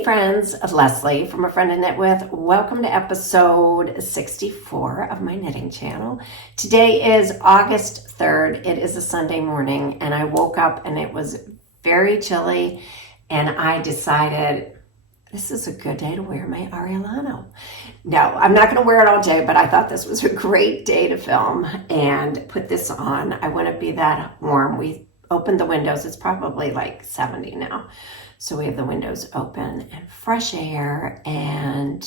Hey friends, Leslie from A Friend to Knit With. Welcome to episode 64 of my knitting channel. Today is August 3rd. It is a Sunday morning and I woke up and it was very chilly and I decided this is a good day to wear my Aureliano. No, I'm not going to wear it all day, but I thought this was a great day to film and put this on. I wouldn't be that warm. We opened the windows. It's probably like 70 now. So we have the windows open and fresh air, and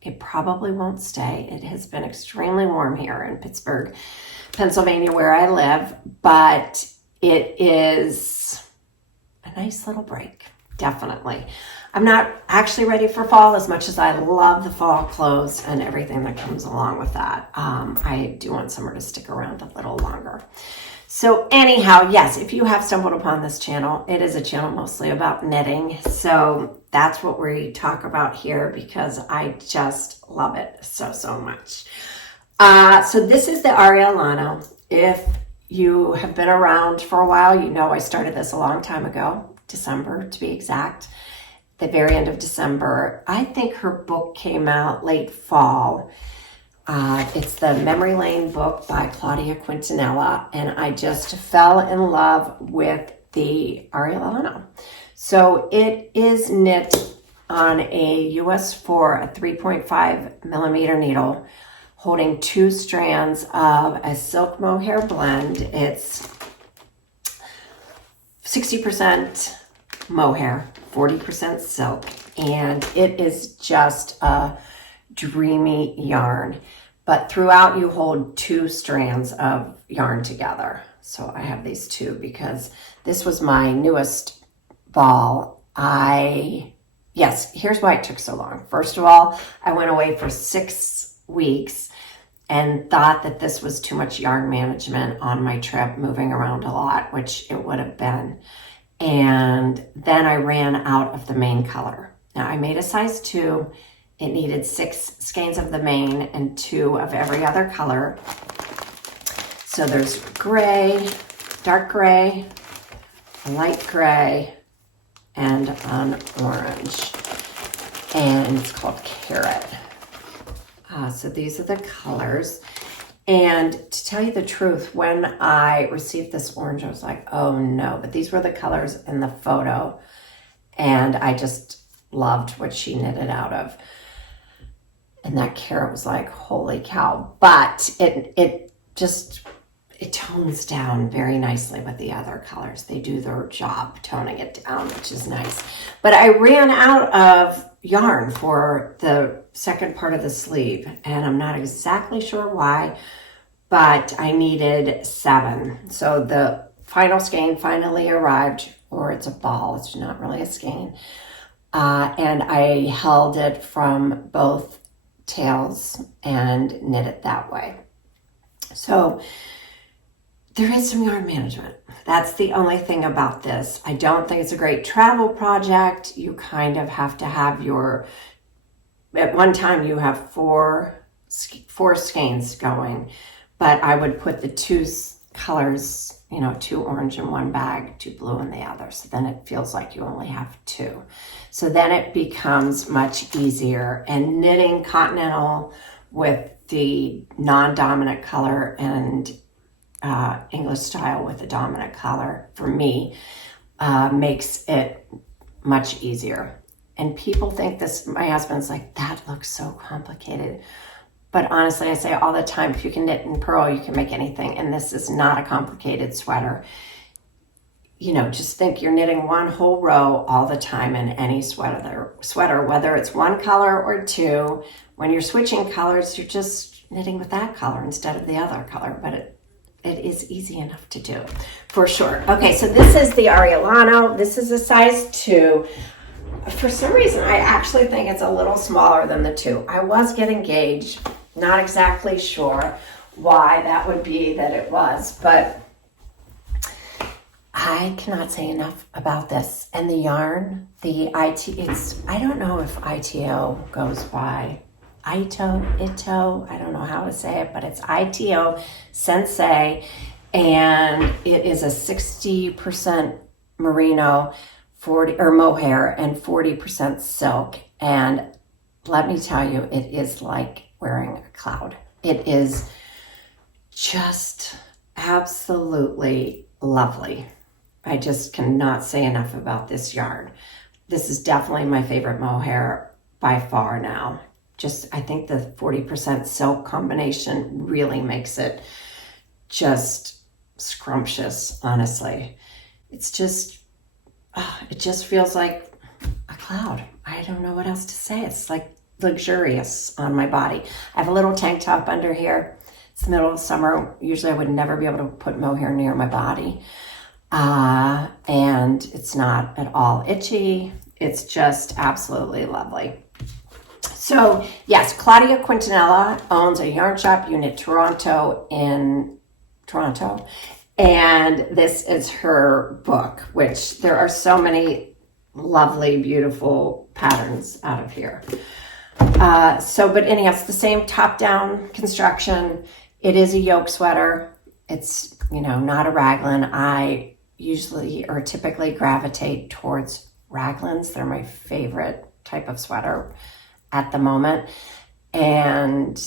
it probably won't stay. It has been extremely warm here in Pittsburgh, Pennsylvania, where I live, but it is a nice little break, definitely. I'm not actually ready for fall as much as I love the fall clothes and everything that comes along with that. I do want summer to stick around a little longer. So anyhow, yes, if you have stumbled upon this channel, it is a channel mostly about knitting. So that's what we talk about here because I just love it so much. So this is the Aureliano. If you have been around for a while, you know I started this a long time ago, December to be exact, the very end of December. I think her book came out late fall. It's the Memory Lane book by Claudia Quintanilla, and I just fell in love with the Aureliano. So it is knit on a US 4, a 3.5 millimeter needle, holding 2 strands of a silk mohair blend. It's 60% mohair, 40% silk, and it is just a dreamy yarn, but throughout you hold 2 strands of yarn together. So I have these 2 because this was my newest ball. Yes, here's why it took so long. First of all, I went away for 6 weeks and thought that this was too much yarn management on my trip, moving around a lot, which it would have been. And then I ran out of the main color. Now I made a size 2. It needed 6 skeins of the main and 2 of every other color. So there's gray, dark gray, light gray, and an orange. And it's called Carrot. So these are the colors. And to tell you the truth, when I received this orange, I was like, oh no. But these were the colors in the photo. And I just loved what she knitted out of. And that carrot was like, holy cow. But it tones down very nicely with the other colors. They do their job toning it down, which is nice. But I ran out of yarn for the second part of the sleeve. And I'm not exactly sure why, but I needed 7. So the final skein finally arrived, or it's a ball. It's not really a skein. And I held it from both tails and knit it that way. So there is some yarn management. That's the only thing about this. I don't think it's a great travel project. You kind of have to have at one time you have 4 skeins going, but I would put the 2 colors, 2 orange in one bag, 2 blue in the other. So then it feels like you only have 2. So then it becomes much easier. And knitting continental with the non-dominant color and English style with the dominant color, for me, makes it much easier. And people think this, my husband's like, that looks so complicated. But honestly, I say all the time, if you can knit in Purl, you can make anything. And this is not a complicated sweater. Just think you're knitting one whole row all the time in any sweater, whether it's 1 color or 2. When you're switching colors, you're just knitting with that color instead of the other color. But it is easy enough to do, for sure. Okay, so this is the Aureliano. This is a size 2. For some reason, I actually think it's a little smaller than the 2. I was getting gauged. Not exactly sure why that would be that it was, but I cannot say enough about this. And the yarn, I don't know if ITO goes by Ito, I don't know how to say it, but it's ITO Sansai, and it is a 60% merino, 40 or mohair and 40% silk. And let me tell you, it is like wearing a cloud. It is just absolutely lovely. I just cannot say enough about this yarn. This is definitely my favorite mohair by far now. I think the 40% silk combination really makes it just scrumptious, honestly. It's just, it just feels like a cloud. I don't know what else to say. It's like luxurious on my body. I have a little tank top under here. It's the middle of summer. Usually I would never be able to put mohair near my body. And it's not at all itchy. It's just absolutely lovely. So yes, Claudia Quintanilla owns a yarn shop unit Toronto in Toronto. And this is her book, which there are so many lovely, beautiful patterns out of here. But anyhow, it's the same top-down construction. It is a yoke sweater. It's, not a raglan. I usually or typically gravitate towards raglans. They're my favorite type of sweater at the moment. And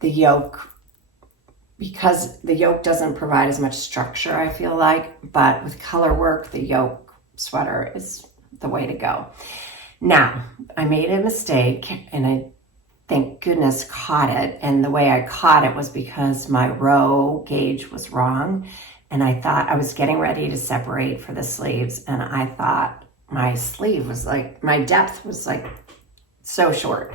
the yoke, because the yoke doesn't provide as much structure, I feel like, but with color work, the yoke sweater is the way to go. Now, I made a mistake and I, thank goodness, caught it. And the way I caught it was because my row gauge was wrong. And I thought I was getting ready to separate for the sleeves. And I thought my sleeve was my depth was so short.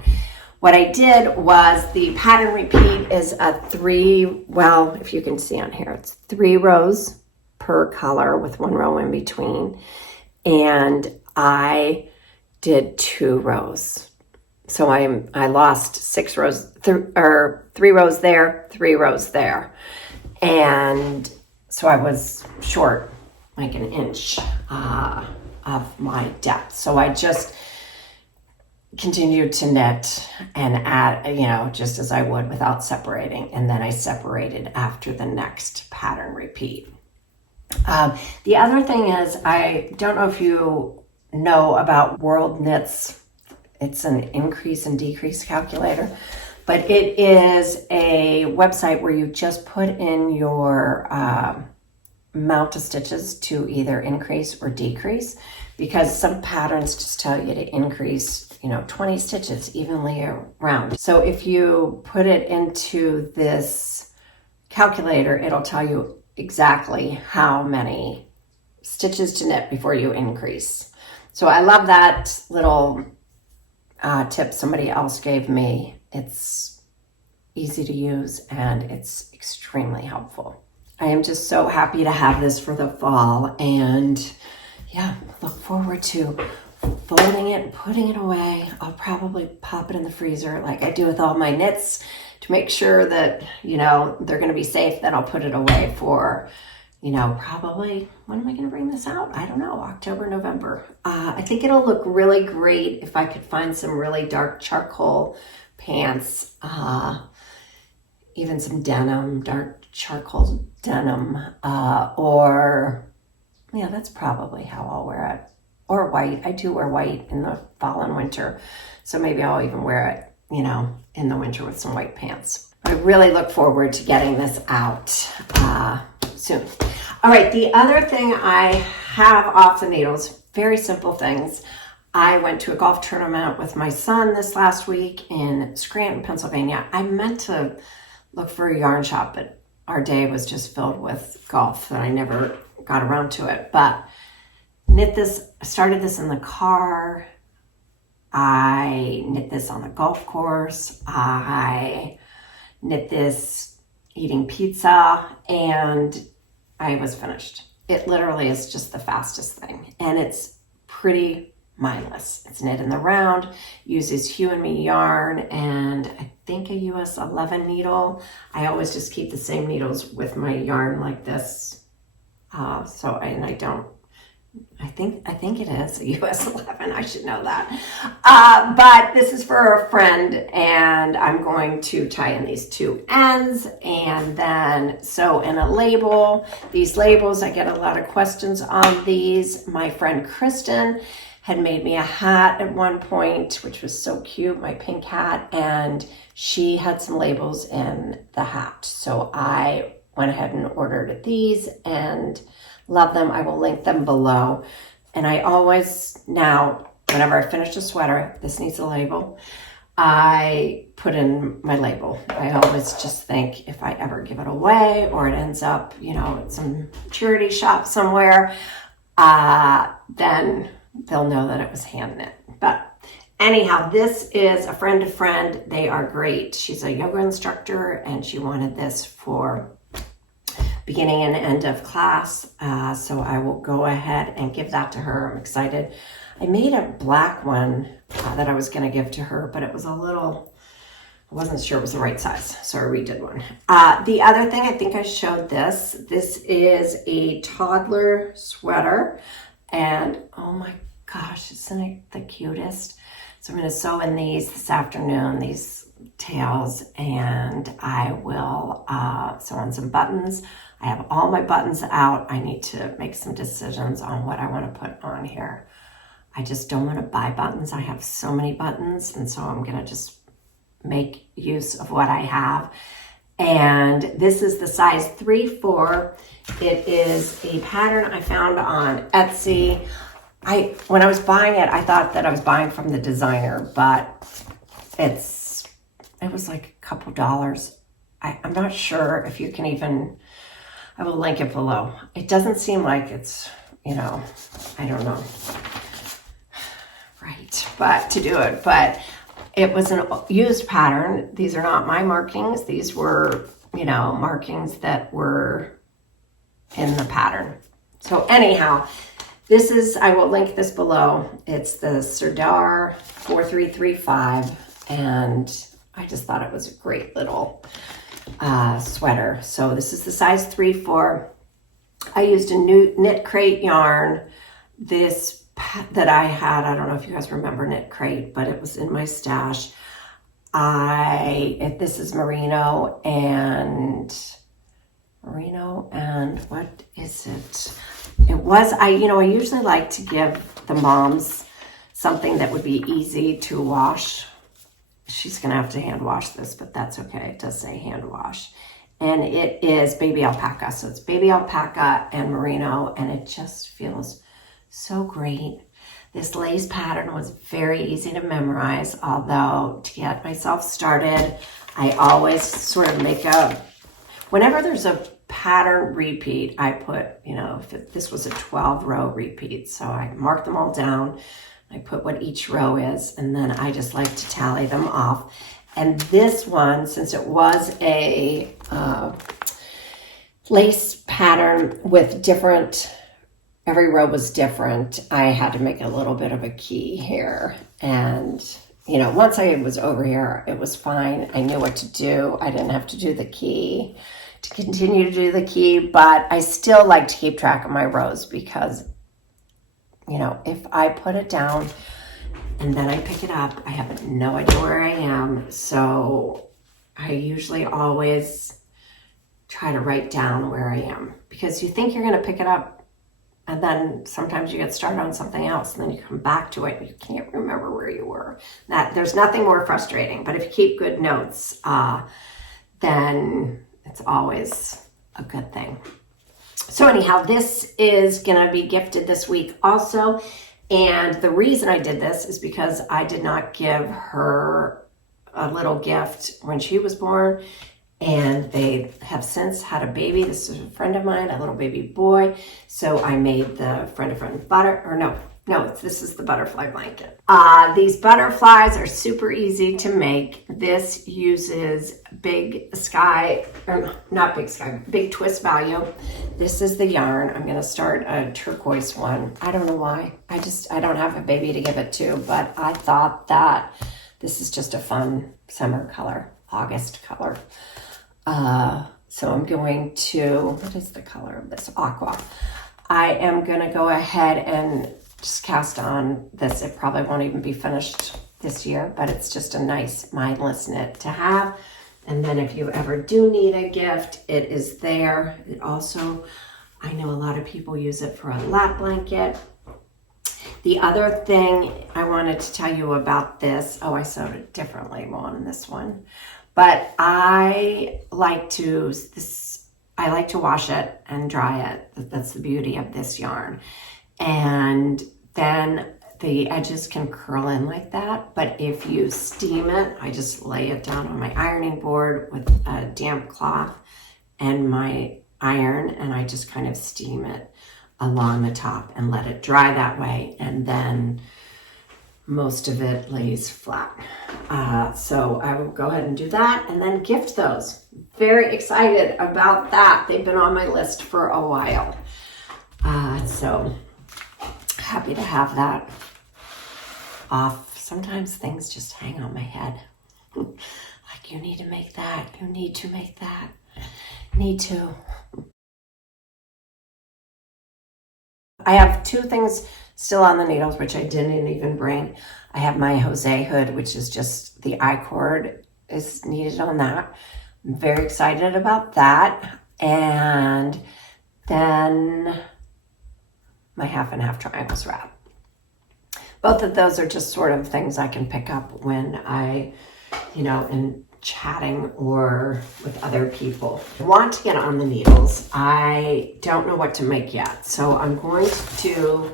What I did was the pattern repeat is if you can see on here, it's 3 rows per color with 1 row in between. And I did 2 rows. So I lost 6 rows, 3 rows there, 3 rows there. And so I was short like an inch of my depth. So I just continued to knit and add, just as I would without separating. And then I separated after the next pattern repeat. The other thing is, I don't know if you know about World Knits. It's an increase and decrease calculator, but it is a website where you just put in your amount of stitches to either increase or decrease, because some patterns just tell you to increase 20 stitches evenly around. So if you put it into this calculator, it'll tell you exactly how many stitches to knit before you increase. So I love that little tip somebody else gave me. It's easy to use and it's extremely helpful. I am just so happy to have this for the fall, and look forward to folding it and putting it away. I'll probably pop it in the freezer like I do with all my knits to make sure that, they're going to be safe. Then I'll put it away for, probably, when am I going to bring this out? I don't know, October, November. I think it'll look really great if I could find some really dark charcoal pants, even some denim, dark charcoal denim, that's probably how I'll wear it. Or white. I do wear white in the fall and winter. So maybe I'll even wear it, in the winter with some white pants. I really look forward to getting this out soon. All right, the other thing I have off the needles, very simple things. I went to a golf tournament with my son this last week in Scranton, Pennsylvania. I meant to look for a yarn shop, but our day was just filled with golf and I never got around to it. But started this in the car. I knit this on the golf course. I knit this eating pizza, and I was finished. It literally is just the fastest thing, and it's pretty mindless. It's knit in the round, uses Hue and Me yarn, and I think a US 11 needle. I always just keep the same needles with my yarn like this. I don't I think it is a US 11. I should know that. But this is for a friend, and I'm going to tie in these two ends and then sew in a label. These labels, I get a lot of questions on these. My friend Kristen had made me a hat at one point, which was so cute, my pink hat, and she had some labels in the hat. So I went ahead and ordered these and love them. I will link them below. And I always, now, whenever I finish a sweater, this needs a label, I put in my label. I always just think if I ever give it away or it ends up, you know, at some charity shop somewhere, then they'll know that it was hand knit. But anyhow, this is a friend of friend. They are great. She's a yoga instructor and she wanted this for beginning and end of class. So I will go ahead and give that to her. I'm excited. I made a black one that I was going to give to her, but it was a little, I wasn't sure it was the right size. So I redid one. The other thing, I think I showed this. This is a toddler sweater. And oh my gosh, isn't it the cutest? So I'm going to sew in these this afternoon, these tails, and I will sew on some buttons. I have all my buttons out. I need to make some decisions on what I want to put on here. I just don't want to buy buttons. I have so many buttons, and so I'm going to just make use of what I have. And this is the size 3/4. It is a pattern I found on Etsy. When I was buying it, I thought that I was buying from the designer, but it was like a couple dollars. I'm not sure if you can even, I will link it below. It doesn't seem like it's, you know, I don't know, right, but to do it. But it was an used pattern. These are not my markings. These were, you know, markings that were in the pattern. So anyhow, this is, I will link this below. It's the Sirdar 4335, and I just thought it was a great little sweater. So this is the size 3/4. I used a new Knit Crate yarn. This that I had, I don't know if you guys remember Knit Crate, but it was in my stash. This is merino and what is it? It was, I usually like to give the moms something that would be easy to wash. She's going to have to hand wash this, but that's okay. It does say hand wash. And it is baby alpaca. So it's baby alpaca and merino, and it just feels so great. This lace pattern was very easy to memorize, although to get myself started, I always sort of whenever there's a pattern repeat, I put, this was a 12-row repeat. So I marked them all down. I put what each row is, and then I just like to tally them off. And this one, since it was a lace pattern with every row was different, I had to make a little bit of a key here. And, once I was over here, it was fine. I knew what to do. I didn't have to do the key to continue to do the key, but I still like to keep track of my rows because if I put it down and then I pick it up, I have no idea where I am. So I usually always try to write down where I am, because you think you're going to pick it up and then sometimes you get started on something else and then you come back to it and you can't remember where you were. There's nothing more frustrating, but if you keep good notes, then it's always a good thing. So anyhow, this is going to be gifted this week also. And the reason I did this is because I did not give her a little gift when she was born. And they have since had a baby. This is a friend of mine, a little baby boy. So I made the friend of friend this is the butterfly blanket. These butterflies are super easy to make. This uses Big Twist Value. This is the yarn. I'm going to start a turquoise one. I don't know why. I don't have a baby to give it to, but I thought that this is just a fun summer color, August color. So I'm going to, what is the color of this? Aqua. I am going to go ahead and just cast on this. It probably won't even be finished this year, but it's just a nice mindless knit to have. And then if you ever do need a gift, it is there. It also, I know a lot of people use it for a lap blanket. The other thing I wanted to tell you about this, oh, I sewed a different label on this one, but I like to wash it and dry it. That's the beauty of this yarn. And then the edges can curl in like that, but if you steam it, I just lay it down on my ironing board with a damp cloth and my iron, and I just kind of steam it along the top and let it dry that way, and then most of it lays flat. So I will go ahead and do that and then gift those. Very excited about that. They've been on my list for a while. So happy to have that off. Sometimes things just hang on my head. Like, you need to make that. You need to make that. Need to. I have two things still on the needles, which I didn't even bring. I have my Jose hood, which is just the I-cord is needed on that. I'm very excited about that. And then my half and half triangles wrap. Both of those are just sort of things I can pick up when I, am chatting or with other people. I want to get on the needles. I don't know what to make yet. So I'm going to do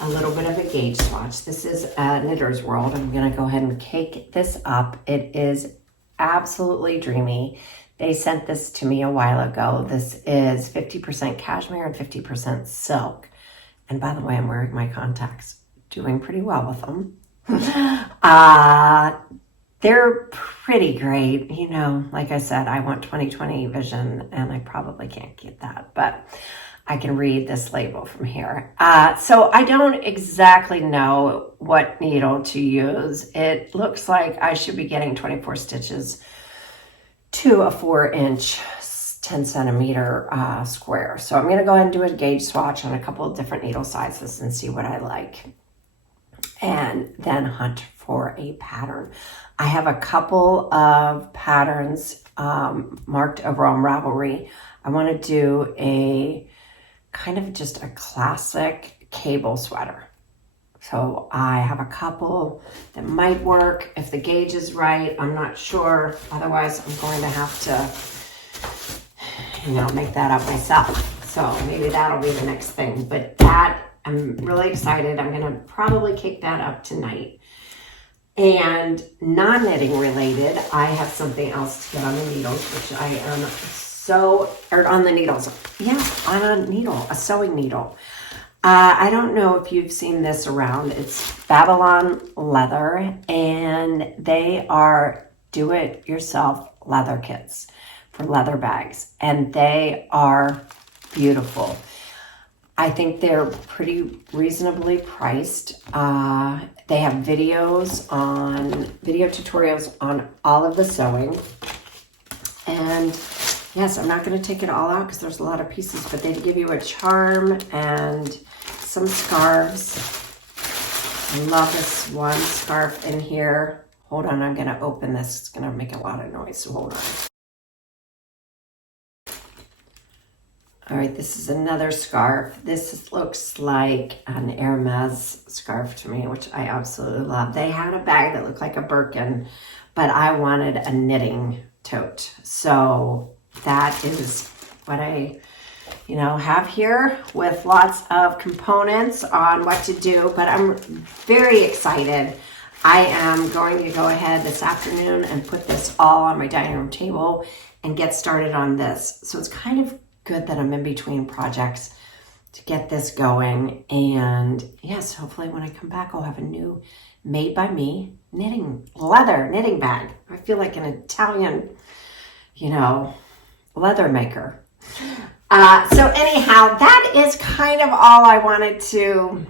a little bit of a gauge swatch. This is Knitter's World. I'm going to go ahead and cake this up. It is absolutely dreamy. They sent this to me a while ago. This is 50% cashmere and 50% silk. And by the way, I'm wearing my contacts. Doing pretty well with them. They're pretty great. Like I said, I want 20/20 vision, and I probably can't get that, but I can read this label from here. So I don't exactly know what needle to use. It looks like I should be getting 24 stitches to a 4-inch, 10 centimeter square. So I'm going to go ahead and do a gauge swatch on a couple of different needle sizes and see what I like, and then hunt for a pattern. I have a couple of patterns marked over on Ravelry. I want to do a kind of just a classic cable sweater. So I have a couple that might work if the gauge is right. I'm not sure. Otherwise, I'm going to have to, make that up myself. So maybe that'll be the next thing. But that, I'm really excited. I'm going to probably kick that up tonight. And non-knitting related, I have something else to get on the needles, which I am on the needles. Yeah, on a needle, a sewing needle. I don't know if you've seen this around. It's Babylon Leather, and they are do-it-yourself leather kits for leather bags, and they are beautiful. I think they're pretty reasonably priced. They have video tutorials on all of the sewing. And yes, I'm not going to take it all out because there's a lot of pieces, but they give you a charm and some scarves. I love this one scarf in here. Hold on, I'm going to open this. It's going to make a lot of noise, so hold on. All right, this is another scarf. This looks like an Hermes scarf to me, which I absolutely love. They had a bag that looked like a Birkin, but I wanted a knitting tote. So that is what I, have here with lots of components on what to do, but I'm very excited. I am going to go ahead this afternoon and put this all on my dining room table and get started on this. So it's kind of good that I'm in between projects to get this going. And yes, hopefully when I come back, I'll have a new made by me leather knitting bag. I feel like an Italian, leather maker. So anyhow, that is kind of all I wanted to,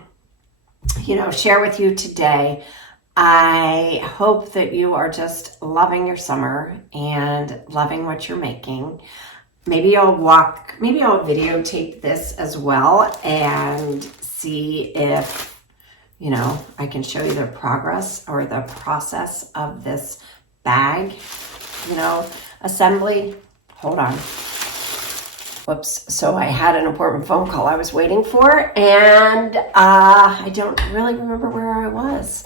share with you today. I hope that you are just loving your summer and loving what you're making. maybe I'll videotape this as well and see if, you know, I can show you the progress or the process of this bag, you know, assembly. Hold on. Whoops. So I had an important phone call I was waiting for, and I don't really remember where I was.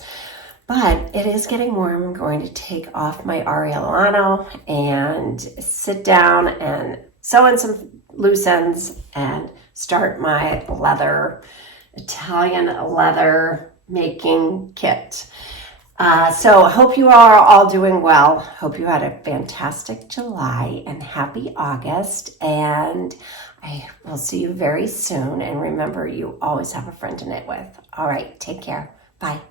But it is getting warm. I'm going to take off my Aureliano and sit down and sew in some loose ends and start my Italian leather making kit. So I hope you are all doing well. Hope you had a fantastic July and happy August. And I will see you very soon. And remember, you always have a friend to knit with. All right, take care. Bye.